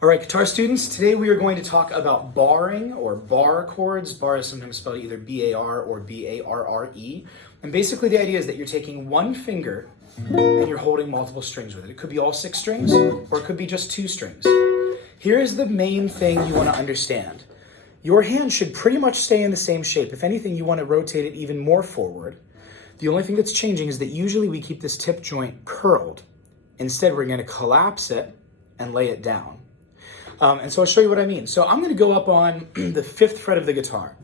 All right, guitar students, today we are going to talk about barring or bar chords. Bar is sometimes spelled either B-A-R or B-A-R-R-E. And basically the idea is that you're taking one finger and you're holding multiple strings with it. It could be all 6 strings or it could be just 2 strings. Here's the main thing you want to understand. Your hand should pretty much stay in the same shape. If anything, you want to rotate it even more forward. The only thing that's changing is that usually we keep this tip joint curled. Instead, we're going to collapse it and lay it down. And so I'll show you what I mean. So I'm going to go up on the 5th fret of the guitar.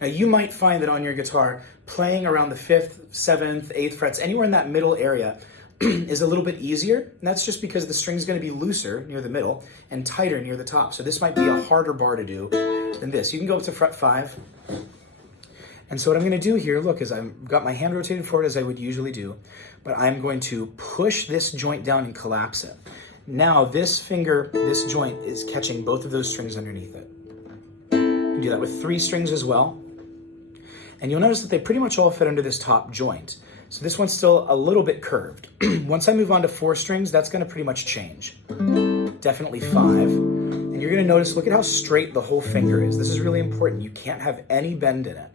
Now you might find that on your guitar, playing around the 5th, 7th, 8th frets, anywhere in that middle area is a little bit easier. And that's just because the string's going to be looser near the middle and tighter near the top. So this might be a harder bar to do than this. You can go up to fret 5. And so what I'm going to do here, look, is I've got my hand rotated forward as I would usually do, but I'm going to push this joint down and collapse it. Now this finger, this joint is catching both of those strings underneath it. You can do that with 3 strings as well. And you'll notice that they pretty much all fit under this top joint. So this one's still a little bit curved. Once I move on to 4 strings, that's gonna pretty much change. Definitely 5. And you're gonna notice, look at how straight the whole finger is. This is really important. You can't have any bend in it.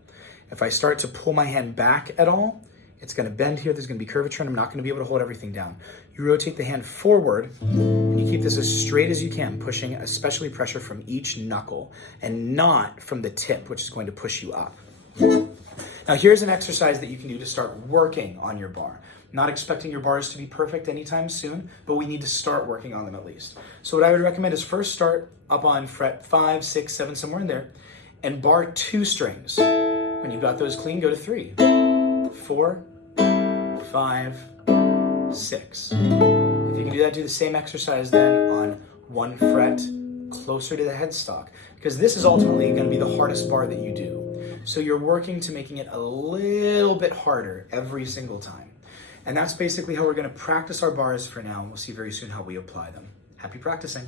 If I start to pull my hand back at all, it's gonna bend here, there's gonna be curvature, and I'm not gonna be able to hold everything down. You rotate the hand forward, and you keep this as straight as you can, pushing especially pressure from each knuckle, and not from the tip, which is going to push you up. Now here's an exercise that you can do to start working on your bar. Not expecting your bars to be perfect anytime soon, but we need to start working on them at least. So what I would recommend is first start up on fret 5, 6, 7, somewhere in there, and bar 2 strings. When you've got those clean, go to 3, 4, 5, 6. If you can do that, do the same exercise then on 1 fret closer to the headstock, because this is ultimately going to be the hardest bar that you do. So you're working to making it a little bit harder every single time. And that's basically how we're going to practice our bars for now, and we'll see very soon how we apply them. Happy practicing.